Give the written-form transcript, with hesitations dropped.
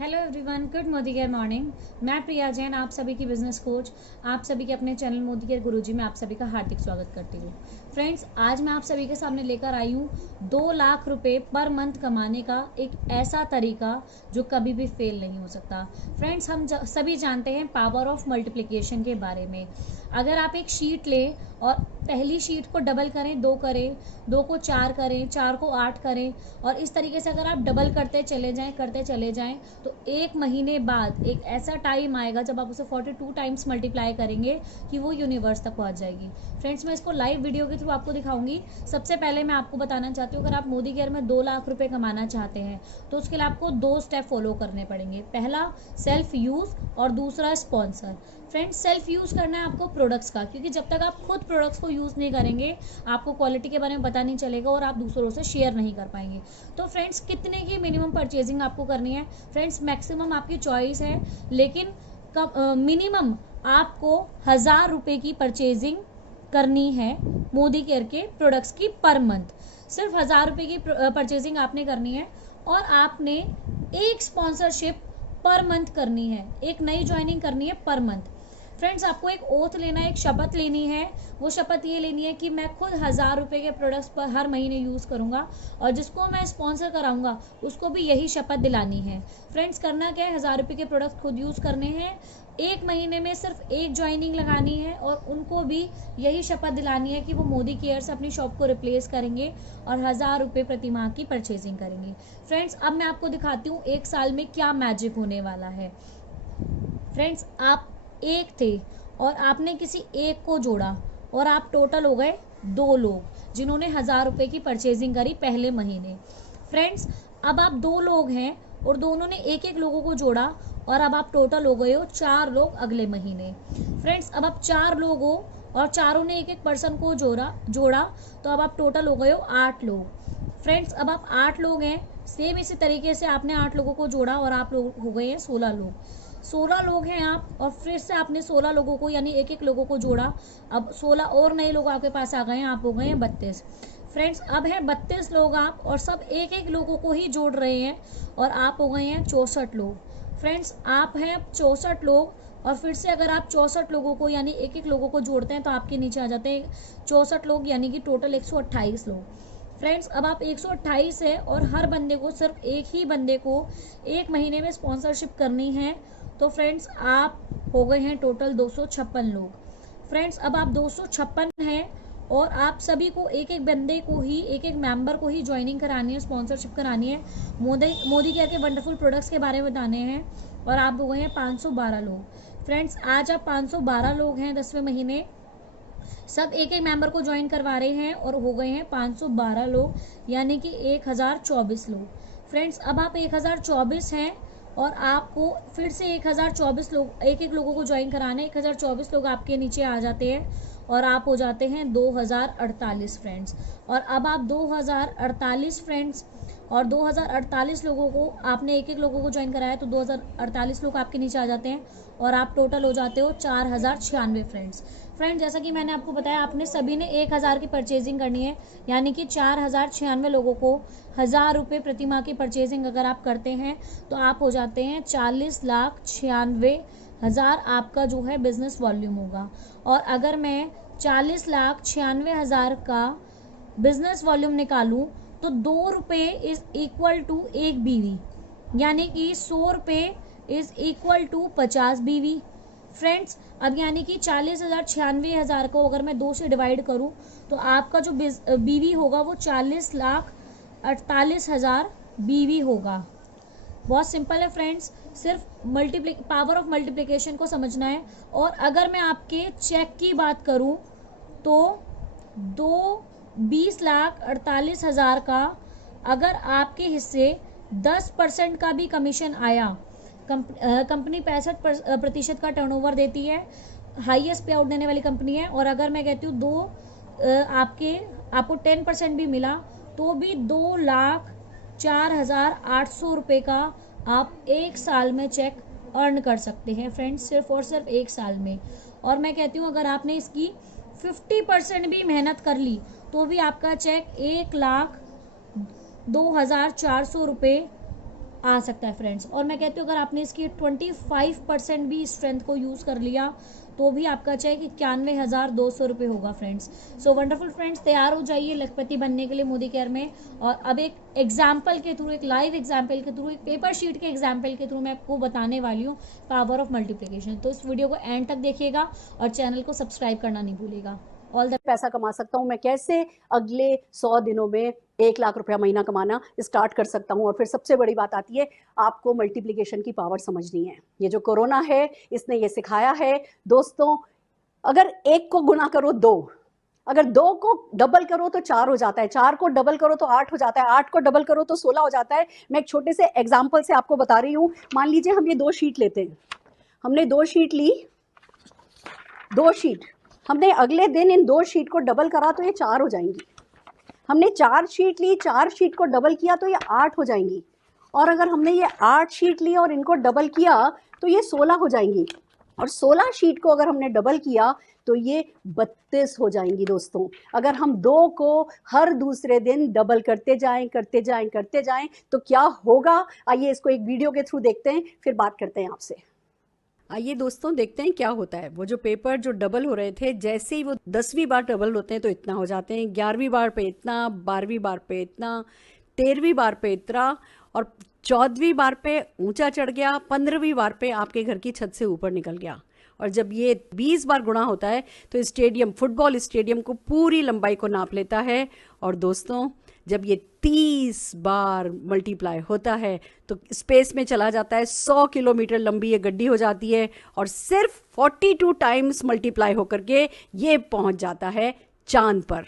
Hello everyone, good Modi care morning. मैं प्रिया जैन, आप सभी की बिजनेस कोच, आप सभी के अपने चैनल मोदी केयर गुरुजी में आप सभी का हार्दिक स्वागत करती हूँ। फ्रेंड्स, आज मैं आप सभी के सामने लेकर आई हूँ 2 लाख रुपए पर मंथ कमाने का एक ऐसा तरीका जो कभी भी फेल नहीं हो सकता। फ्रेंड्स, हम सभी जानते हैं पावर ऑफ मल्टीप्लिकेशन के बारे में। अगर आप एक शीट लें और पहली शीट को डबल करें, 2 करें, 2 को 4 करें, 4 को 8 करें और इस तरीके से अगर आप डबल करते चले जाएं तो एक महीने बाद एक ऐसा टाइम आएगा जब आप उसे 42 टाइम्स मल्टीप्लाई करेंगे कि वो यूनिवर्स तक पहुंच जाएगी। फ्रेंड्स, मैं इसको लाइव वीडियो के थ्रू आपको दिखाऊंगी। सबसे पहले मैं आपको बताना चाहती हूँ, अगर आप मोदी केयर में 2 लाख रुपए कमाना चाहते हैं तो उसके लिए आपको 2 स्टेप फॉलो करने पड़ेंगे। पहला सेल्फ यूज और दूसरा स्पॉन्सर। फ्रेंड्स, सेल्फ यूज़ करना है आपको प्रोडक्ट्स का, क्योंकि जब तक आप खुद प्रोडक्ट्स को यूज़ नहीं करेंगे आपको क्वालिटी के बारे में पता नहीं चलेगा और आप दूसरों से शेयर नहीं कर पाएंगे। तो फ्रेंड्स, कितने की मिनिमम परचेजिंग आपको करनी है? फ्रेंड्स, मैक्सिमम आपकी चॉइस है, लेकिन मिनिमम आपको 1000 रुपये की परचेजिंग करनी है मोदी केयर के प्रोडक्ट्स की पर मंथ। सिर्फ 1000 रुपये की परचेजिंग आपने करनी है और आपने एक स्पॉन्सरशिप पर मंथ करनी है, एक नई ज्वाइनिंग करनी है पर मंथ। फ्रेंड्स, आपको एक ओथ लेना है, एक शपथ लेनी है। वो शपथ ये लेनी है कि मैं खुद 1000 रुपये के प्रोडक्ट्स पर हर महीने यूज़ करूँगा और जिसको मैं स्पॉन्सर कराऊंगा उसको भी यही शपथ दिलानी है। फ्रेंड्स, करना क्या है? 1000 रुपये के प्रोडक्ट खुद यूज़ करने हैं, एक महीने में सिर्फ एक ज्वाइनिंग लगानी है और उनको भी यही शपथ दिलानी है कि वो मोदी केयर से अपनी शॉप को रिप्लेस करेंगे और 1000 रुपये प्रति माह की परचेजिंग करेंगे। फ्रेंड्स, अब मैं आपको दिखाती हूँ एक साल में क्या मैजिक होने वाला है। फ्रेंड्स, आप एक थे और आपने किसी एक को जोड़ा और आप टोटल हो गए 2 लोग जिन्होंने 1000 रुपये की परचेजिंग करी पहले महीने। फ्रेंड्स, अब आप 2 लोग हैं और दोनों ने एक एक लोगों को जोड़ा और अब आप टोटल हो गए हो 4 लोग अगले महीने। फ्रेंड्स, अब आप 4 लोग हो और चारों ने एक एक पर्सन को जोड़ा तो अब आप टोटल हो गए हो 8 लोग। फ्रेंड्स, अब आप 8 लोग हैं, सेम इसी तरीके से आपने 8 लोगों को जोड़ा और आप लोग हो गए हैं 16 लोग। 16 लोग हैं आप और फिर से आपने 16 लोगों को यानी एक एक लोगों को जोड़ा। अब 16 और नए लोग आपके पास आ गए हैं, आप हो गए हैं 32। फ्रेंड्स, अब है 32 लोग आप और सब एक एक लोगों को ही जोड़ रहे हैं और आप हो गए हैं 64 लोग। फ्रेंड्स, आप हैं 64 लोग और फिर से अगर आप 64 लोगों को यानी एक एक लोगों को जोड़ते हैं तो आपके नीचे आ जाते हैं 64 लोग यानी कि टोटल 128 लोग। फ्रेंड्स, अब आप 128 है और हर बंदे को सिर्फ एक ही बंदे को एक महीने में स्पॉन्सरशिप करनी है। तो फ्रेंड्स, आप हो गए हैं टोटल 256 लोग। फ्रेंड्स, अब आप 256 हैं और आप सभी को एक एक बंदे को ही एक एक मेंबर को ही ज्वाइनिंग करानी है, स्पॉन्सरशिप करानी है, मोदी केयर के वंडरफुल प्रोडक्ट्स के बारे में बताने हैं और आप हो गए हैं 512 लोग। फ्रेंड्स, आज आप 512 लोग हैं 10वें महीने, सब एक एक मेंबर को ज्वाइन करवा रहे हैं और हो गए हैं 512 लोग यानी कि 1024 लोग। फ्रेंड्स, अब आप 1024 हैं और आपको फिर से 1024 लोग एक एक लोगों को ज्वाइन कराना है। 1024 लोग आपके नीचे आ जाते हैं और आप हो जाते हैं 2048 फ्रेंड्स। और अब आप 2048 फ्रेंड्स और 2048 लोगों को आपने एक एक लोगों को ज्वाइन कराया तो 2048 लोग आपके नीचे आ जाते हैं और आप टोटल हो जाते हो 4096 फ्रेंड्स। फ्रेंड्स, जैसा कि मैंने आपको बताया, आपने सभी ने 1000 की परचेजिंग करनी है यानी कि 4096 लोगों को 1000 रुपये प्रति माह की परचेजिंग अगर आप करते हैं तो आप हो जाते हैं 40,96,000 आपका जो है बिजनेस वॉल्यूम होगा। और अगर मैं 40,96,000 का बिजनेस वॉल्यूम निकालूं तो 2 रुपये इज इक्वल टू 1 बीवी यानी कि 100 रुपये इज इक्वल टू 50 बीवी। फ्रेंड्स, अब यानी कि 40,96,000 को अगर मैं 2 से डिवाइड करूं तो आपका जो बीवी होगा वो 40,48,000 बीवी होगा। बहुत सिंपल है फ्रेंड्स, सिर्फ पावर ऑफ मल्टीप्लिकेशन को समझना है। और अगर मैं आपके चेक की बात करूं तो 20,48,000 का अगर आपके हिस्से 10% का भी कमीशन आया, कंपनी 65% का टर्नओवर देती है, हाईएस्ट पे आउट देने वाली कंपनी है। और अगर मैं कहती हूँ आपको 10% भी मिला तो भी 2,04,800 रुपये का आप एक साल में चेक अर्न कर सकते हैं फ्रेंड्स, सिर्फ और सिर्फ एक साल में। और मैं कहती हूँ अगर आपने इसकी 50% भी मेहनत कर ली तो भी आपका चेक 1,02,400 रुपये आ सकता है फ्रेंड्स। और मैं कहती हूँ अगर आपने इसकी 25% भी स्ट्रेंथ को यूज़ कर लिया तो भी आपका चाहे 91,200 रुपये होगा फ्रेंड्स। सो वंडरफुल फ्रेंड्स, तैयार हो जाइए लखपति बनने के लिए मोदी केयर में। और अब एक एग्जाम्पल के थ्रू, एक लाइव एग्जाम्पल के थ्रू, एक पेपर शीट के एग्जाम्पल के थ्रू मैं आपको बताने वाली हूँ पावर ऑफ मल्टीप्लिकेशन। तो इस वीडियो को एंड तक देखिएगा और चैनल को सब्सक्राइब करना नहीं भूलिएगा। ऑल द पैसा कमा सकता हूँ, मैं कैसे अगले 100 दिनों में 1 लाख रुपया महीना कमाना स्टार्ट कर सकता हूँ। और फिर सबसे बड़ी बात आती है, आपको मल्टीप्लिकेशन की पावर समझनी है। ये जो कोरोना है इसने ये सिखाया है दोस्तों, अगर 1 को गुना करो 2, अगर 2 को डबल करो तो 4 हो जाता है, 4 को डबल करो तो 8 हो जाता है, 8 को डबल करो तो 16 हो जाता है। मैं एक छोटे से एग्जाम्पल से आपको बता रही हूँ। मान लीजिए हम ये 2 शीट लेते हैं, हमने 2 शीट ली, 2 शीट हमने अगले दिन इन 2 शीट को डबल करा तो ये 4 हो जाएंगी। हमने 4 शीट ली, 4 शीट को डबल किया तो ये 8 हो जाएंगी। और अगर हमने ये 8 शीट ली और इनको डबल किया तो ये 16 हो जाएंगी। और 16 शीट को अगर हमने डबल किया तो ये 32 हो जाएंगी दोस्तों। अगर हम 2 को हर दूसरे दिन डबल करते जाएं तो क्या होगा, आइए इसको एक वीडियो के थ्रू देखते हैं, फिर बात करते हैं आपसे। आइए दोस्तों देखते हैं क्या होता है। वो जो पेपर जो डबल हो रहे थे, जैसे ही वो 10वीं बार डबल होते हैं तो इतना हो जाते हैं, 11वीं बार पे इतना, 12वीं बार पे इतना, 13वीं बार पे इतना, और 14वीं बार पे ऊंचा चढ़ गया, 15वीं बार पे आपके घर की छत से ऊपर निकल गया। और जब ये 20 बार गुणा होता है तो स्टेडियम, फुटबॉल स्टेडियम को पूरी लंबाई को नाप लेता है। और दोस्तों जब ये 30 बार मल्टीप्लाई होता है तो स्पेस में चला जाता है, 100 किलोमीटर लंबी ये गड्डी हो जाती है। और सिर्फ 42 टाइम्स मल्टीप्लाई होकर के ये पहुंच जाता है चांद पर।